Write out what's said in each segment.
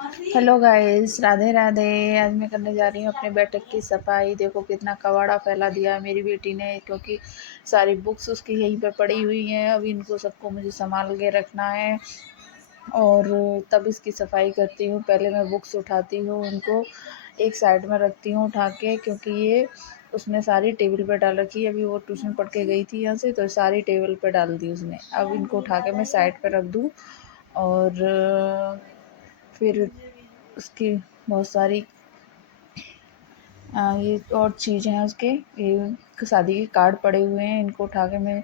Hello guys, Radhe Radhe. आज मैं करने जा रही हूँ अपने बैठक की सफाई। देखो कितना कबाड़ा फैला दिया है मेरी बेटी ने, क्योंकि सारी बुक्स उसकी यहीं पे पड़ी हुई हैं। अब इनको सबको मुझे संभाल के रखना है और तब इसकी सफाई करती हूँ। पहले मैं बुक्स उठाती हूँ, उनको एक साइड में रखती हूँ उठा के, क्योंकि ये उसने सारी टेबल पे डाल रखी है। अभी वो ट्यूशन पढ़ के गई थी यहाँ से, तो सारी टेबल पे डाल दी उसने। अब इनको उठा के मैं साइड पे रख दूँ और फिर उसकी बहुत सारी ये और चीज़ें हैं उसके, ये शादी के कार्ड पड़े हुए हैं, इनको उठा के मैं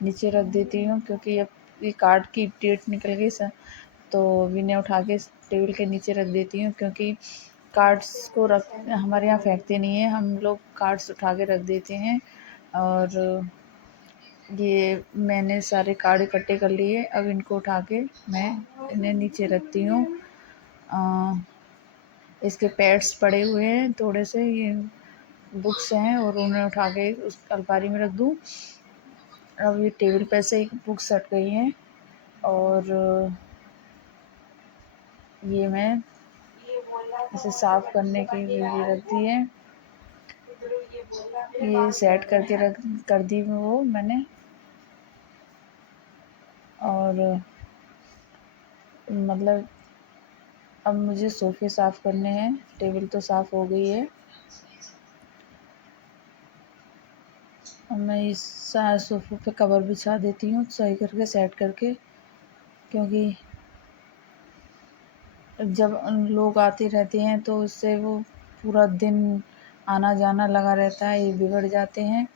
नीचे रख देती हूँ, क्योंकि अब ये कार्ड की डेट निकल गई सर, तो इन्हें उठा के टेबल के नीचे रख देती हूँ। क्योंकि कार्ड्स को रख हमारे यहाँ फेंकते नहीं हैं, हम लोग कार्ड्स उठा के रख देते हैं। और ये मैंने सारे कार्ड इकट्ठे कर लिए। अब इनको उठा के मैं इन्हें नीचे रखती हूँ। इसके पैड्स पड़े हुए हैं थोड़े से, ये बुक्स हैं, और उन्हें उठा के उस अलमारी में रख दूँ। अब ये टेबल पे से बुक्स हट गई हैं और ये मैं इसे साफ़ करने के लिए रख दी है। ये सेट करके रख कर दी वो मैंने। और मतलब अब मुझे सोफ़े साफ़ करने हैं। टेबल तो साफ़ हो गई है। अब मैं इस सोफ़े पे कवर बिछा देती हूँ सही करके, सेट करके, क्योंकि जब लोग आते रहते हैं तो उससे वो पूरा दिन आना जाना लगा रहता है, ये बिगड़ जाते हैं।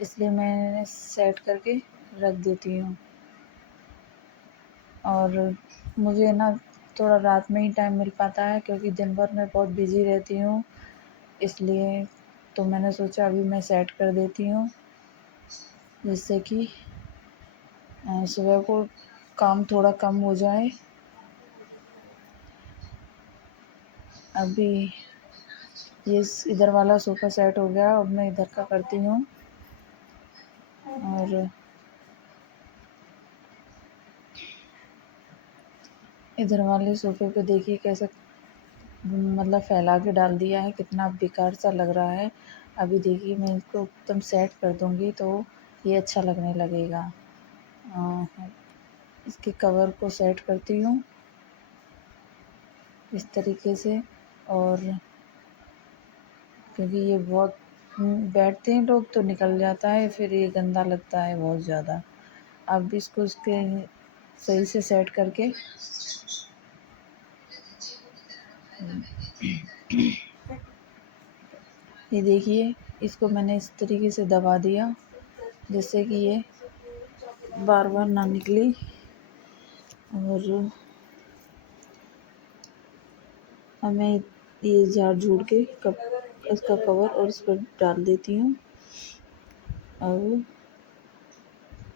इसलिए मैं सेट करके रख देती हूँ। और मुझे ना थोड़ा रात में ही टाइम मिल पाता है, क्योंकि दिन भर मैं बहुत बिज़ी रहती हूँ, इसलिए तो मैंने सोचा अभी मैं सेट कर देती हूँ, जिससे कि सुबह को काम थोड़ा कम हो जाए। अभी ये इधर वाला सोफ़ा सेट हो गया, अब मैं इधर का करती हूँ। और इधर वाले सोफ़े पे देखिए कैसे मतलब फैला के डाल दिया है, कितना बेकार सा लग रहा है। अभी देखिए मैं इसको एकदम सेट कर दूँगी तो ये अच्छा लगने लगेगा। इसके कवर को सेट करती हूँ इस तरीके से। और क्योंकि ये बहुत बैठते हैं लोग तो निकल जाता है, फिर ये गंदा लगता है बहुत ज़्यादा। अब इसको उसके सही से सेट करके ये देखिए, इसको मैंने इस तरीके से दबा दिया जिससे कि ये बार बार ना निकले। और अब मैं ये झाड़ झूड़ के इसका कवर और इस पर डाल देती हूँ। अब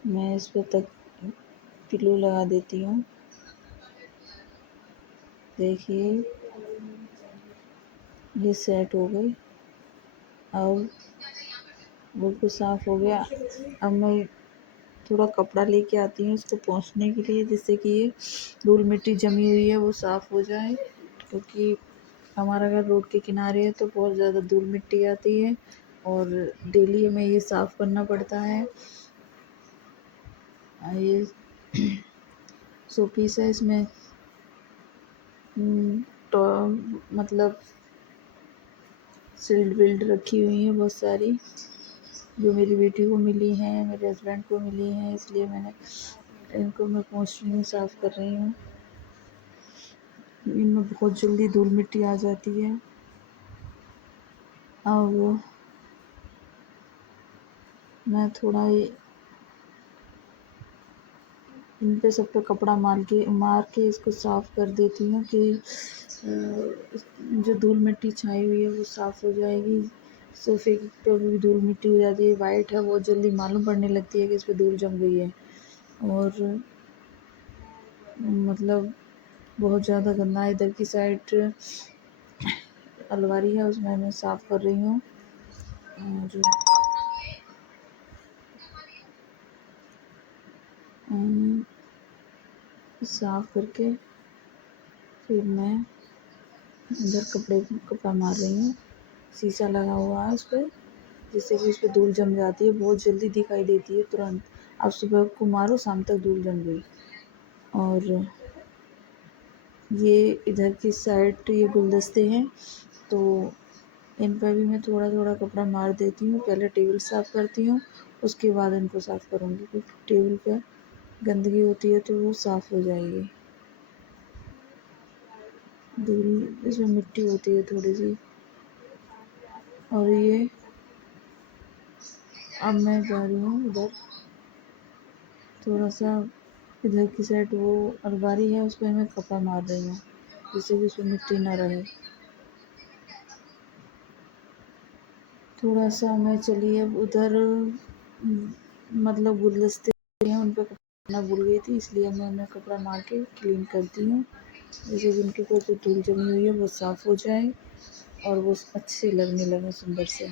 मैं इस पर तक पिल्लू लगा देती हूँ। देखिए ये सेट हो गई। अब बिल्कुल साफ़ हो गया। अब मैं थोड़ा कपड़ा लेके आती हूँ इसको पोंछने के लिए, जिससे कि ये धूल मिट्टी जमी हुई है वो साफ़ हो जाए। क्योंकि हमारा घर रोड के किनारे है तो बहुत ज़्यादा धूल मिट्टी आती है और डेली हमें ये साफ़ करना पड़ता है। ये शो पीस है, इसमें तो मतलब सिल्ड विल्ड रखी हुई हैं बहुत सारी, जो मेरी बेटी को मिली हैं, मेरे हस्बैंड को मिली हैं, इसलिए मैंने इनको मैं पोंछ रही हूँ, साफ़ कर रही हूँ। इनमें बहुत जल्दी धूल मिट्टी आ जाती है। अब मैं थोड़ा ये इन पे सब पे कपड़ा मार के इसको साफ़ कर देती हूँ कि जो धूल मिट्टी छाई हुई है वो साफ़ हो जाएगी। सोफ़े पे भी धूल मिट्टी हो जाती है, वाइट है, बहुत जल्दी मालूम पड़ने लगती है कि इस पे धूल जम गई है। और मतलब बहुत ज़्यादा गंदा है। इधर की साइड अलमारी है, उसमें मैं साफ़ कर रही हूँ। और साफ़ करके फिर मैं इधर कपड़ा मार रही हूँ। शीशा लगा हुआ है उस पर, जिससे कि उस पर धूल जम जाती है, बहुत जल्दी दिखाई देती है तुरंत। अब सुबह को मारो, शाम तक धूल जम गई। और ये इधर की साइड ये गुलदस्ते हैं, तो इन पर भी मैं थोड़ा थोड़ा कपड़ा मार देती हूँ। पहले टेबल साफ़ करती हूँ, उसके बाद इनको साफ़ करूँगी, क्योंकि टेबल पर गंदगी होती है तो वो साफ़ हो जाएगी। धूल, इसमें मिट्टी होती है थोड़ी सी। और ये अब मैं जा रही हूँ उधर, थोड़ा सा इधर की साइड वो अलमारी है, उस पर मैं कपड़ा मार रही हूँ, जिससे कि उसमें मिट्टी ना रहे। थोड़ा सा मैं चली अब उधर, मतलब गुलदस्ते हैं उन पर कपड़ा भूल गई थी, इसलिए मैं उन्हें कपड़ा मार के क्लीन करती हूँ, जैसे कि उनके ऊपर जो धूल जमी हुई है वो साफ़ हो जाए और वो अच्छे लगने लगे, सुंदर से।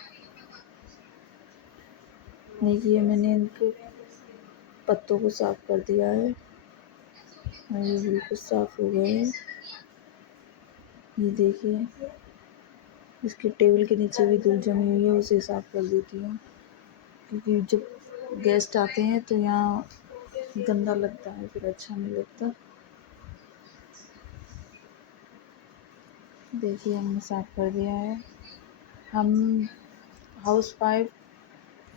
देखिए मैंने इनके पत्तों को साफ़ कर दिया है और ये बिल्कुल साफ़ हो गए हैं। ये देखिए, इसके टेबल के नीचे भी धूल जमी हुई है, उसे साफ़ कर देती हूँ, क्योंकि जब गेस्ट आते हैं तो यहाँ गंदा लगता है, फिर अच्छा नहीं लगता। देखिए हमने साफ़ कर दिया है। हम हाउसवाइफ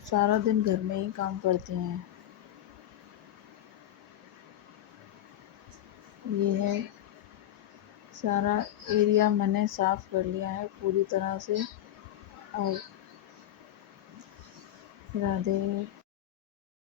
सारा दिन घर में ही काम करती हैं। ये है, सारा एरिया मैंने साफ़ कर लिया है पूरी तरह से। और राधे